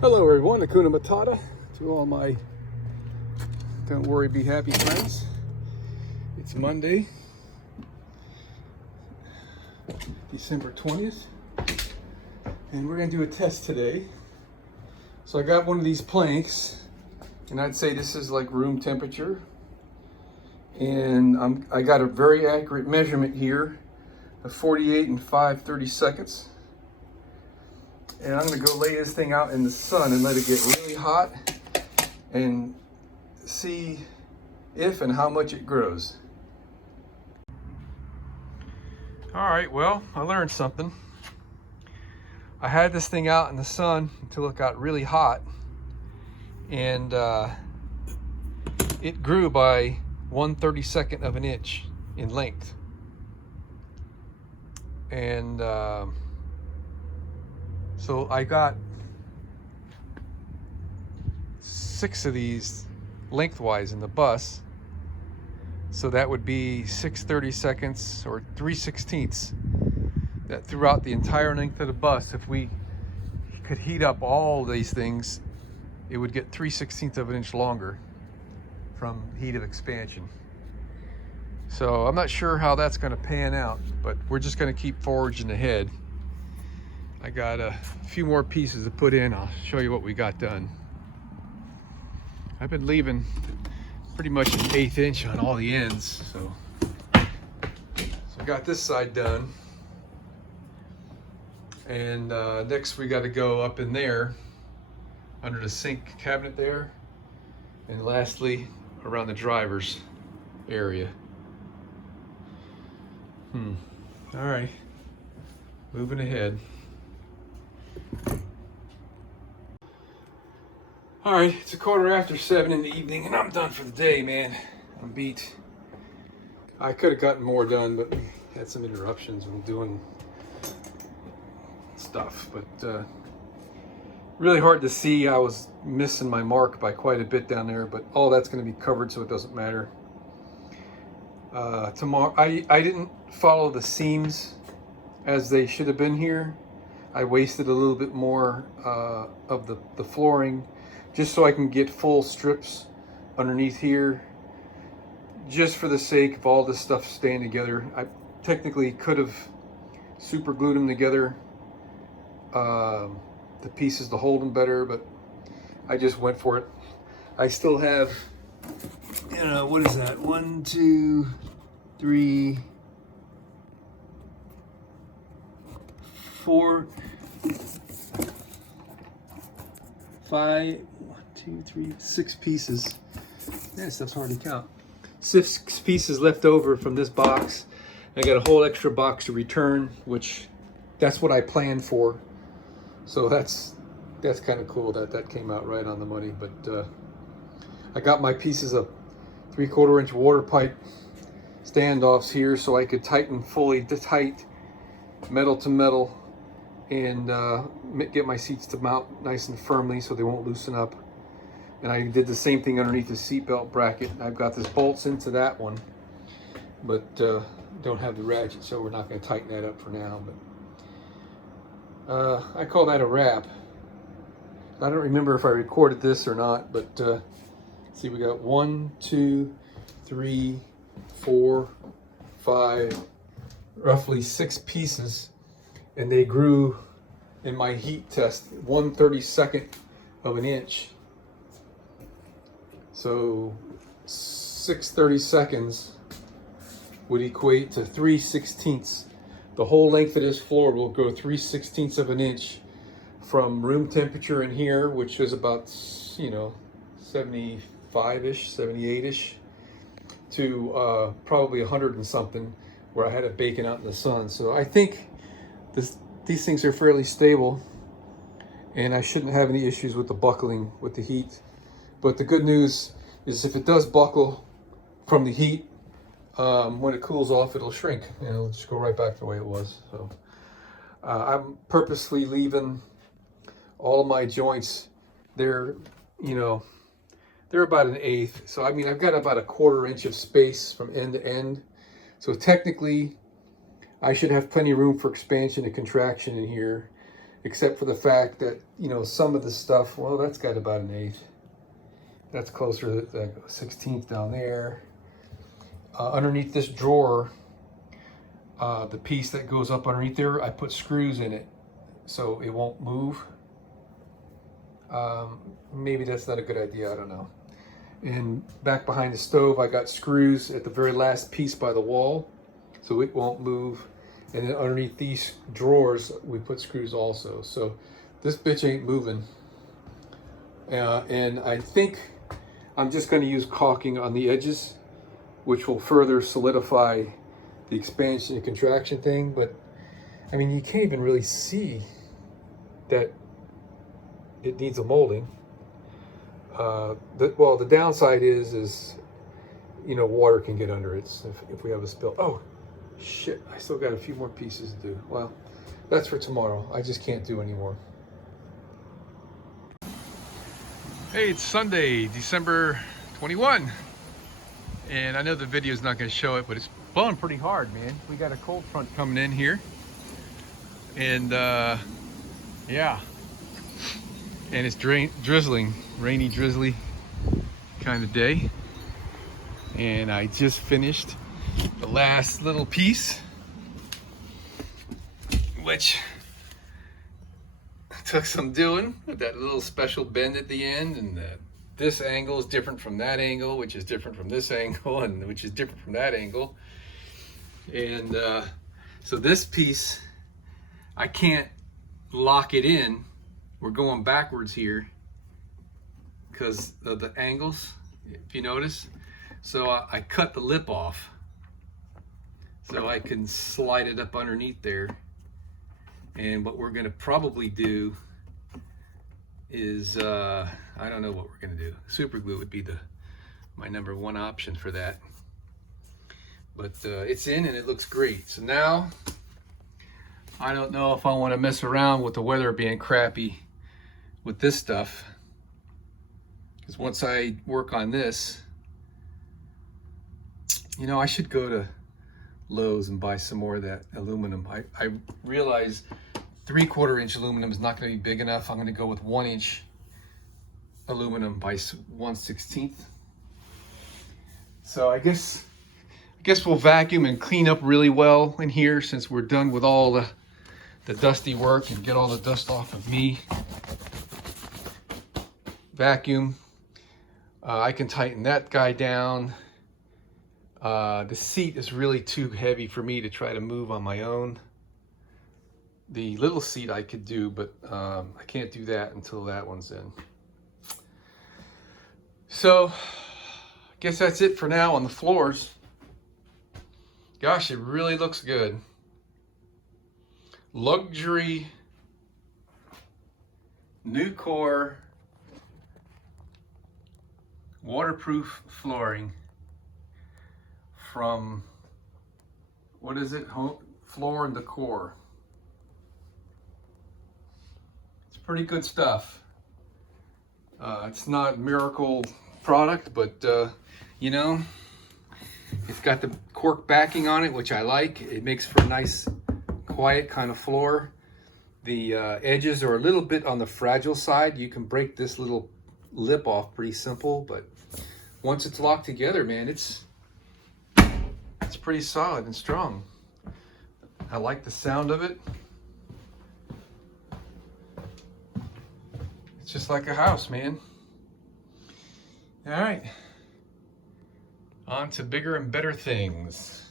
Hello everyone, Hakuna Matata to all my don't worry, be happy friends. It's Monday, December 20th, and we're going to do a test today. So I got one of these planks, and I'd say this is like room temperature. And I got a very accurate measurement here of 48 and 5/32. And I'm gonna go lay this thing out in the sun and let it get really hot and see if and how much it grows. All right, well, I learned something. I had this thing out in the sun until it got really hot, and it grew by 1/32 of an inch in length. And so I got 6 of these lengthwise in the bus. So that would be 6/32 or 3/16 that throughout the entire length of the bus, if we could heat up all these things, it would get 3/16 of an inch longer from heat of expansion. So I'm not sure how that's going to pan out, but we're just going to keep forging ahead. I got a few more pieces to put in. I'll show you what we got done. I've been leaving pretty much an 1/8 inch on all the ends. So I got this side done. And next we got to go up in there under the sink cabinet there. And lastly, around the driver's area. All right, moving ahead. All right, it's 7:15 in the evening, and I'm done for the day, man. I'm beat. I could have gotten more done, but we had some interruptions when doing stuff. But really hard to see. I was missing my mark by quite a bit down there, but all that's going to be covered, so it doesn't matter. Tomorrow, I didn't follow the seams as they should have been here. I wasted a little bit more of the flooring just so I can get full strips underneath here, just for the sake of all this stuff staying together. I technically could have super glued them together, the pieces to hold them better, but I just went for it. I still have, what is that? 1, 2, 3, 4, 5, 1, 2, 3, 6 pieces. That stuff's hard to count. 6 pieces left over from this box. I got a whole extra box to return, which that's what I planned for. So that's kind of cool that came out right on the money. But I got my pieces of 3/4 inch water pipe standoffs here so I could tighten fully tight metal to metal and get my seats to mount nice and firmly so they won't loosen up. And I did the same thing underneath the seatbelt bracket. I've got this bolts into that one, but don't have the ratchet, so we're not going to tighten that up for now. But I call that a wrap. I don't remember if I recorded this or not, but see, we got 1, 2, 3, 4, 5, roughly 6 pieces, and they grew in my heat test 1/32 of an inch. So 6/32 would equate to 3/16. The whole length of this floor will go 3/16 of an inch from room temperature in here, which is about 75-ish, 78-ish, to probably 100 and something, where I had it baking out in the sun. So I think these things are fairly stable, and I shouldn't have any issues with the buckling with the heat. But the good news is if it does buckle from the heat, when it cools off, it'll shrink. It'll just go right back the way it was. So I'm purposely leaving all of my joints. They're about 1/8. So I mean, I've got about 1/4 inch of space from end to end. So technically, I should have plenty of room for expansion and contraction in here. except for the fact that, you know, some of the stuff, well, that's got about an 1/8. That's closer to the 1/16 down there. Underneath this drawer, the piece that goes up underneath there, I put screws in it so it won't move. Maybe that's not a good idea, I don't know. And back behind the stove, I got screws at the very last piece by the wall so it won't move. And then underneath these drawers, we put screws also. So this bitch ain't moving. And I think I'm just going to use caulking on the edges, which will further solidify the expansion and contraction thing. But I mean, you can't even really see that it needs a molding. Well, the downside is, you know, water can get under it if we have a spill. Oh, shit, I still got a few more pieces to do. Well, that's for tomorrow. I just can't do anymore. Hey, it's Sunday, December 21. And I know the video is not going to show it, but it's blowing pretty hard, man. We got a cold front coming in here. And, yeah. And it's drizzling, rainy, drizzly kind of day. And I just finished the last little piece, which took some doing with that little special bend at the end. And this angle is different from that angle, which is different from this angle, and which is different from that angle. And so this piece, I can't lock it in. We're going backwards here because of the angles, if you notice. So I cut the lip off so I can slide it up underneath there. And what we're gonna probably do is, I don't know what we're gonna do. Super glue would be my #1 option for that. But it's in and it looks great. So now, I don't know if I wanna mess around with the weather being crappy with this stuff, because once I work on this, you know, I should go to Lowe's and buy some more of that aluminum. I realize 3/4 inch aluminum is not going to be big enough. I'm going to go with 1 inch aluminum by 1/16. So I guess we'll vacuum and clean up really well in here since we're done with all the dusty work, and get all the dust off of me. Vacuum. I can tighten that guy down. The seat is really too heavy for me to try to move on my own. The little seat I could do, but I can't do that until that one's in. So, I guess that's it for now on the floors. Gosh, it really looks good. Luxury Nucor waterproof flooring from, what is it? Floor and Decor. It's pretty good stuff. It's not a miracle product, but you know, it's got the cork backing on it, which I like. It makes for a nice, quiet kind of floor. The edges are a little bit on the fragile side. You can break this little lip off pretty simple, but once it's locked together, man, it's pretty solid and strong. I like the sound of it. It's just like a house, man. All right, on to bigger and better things.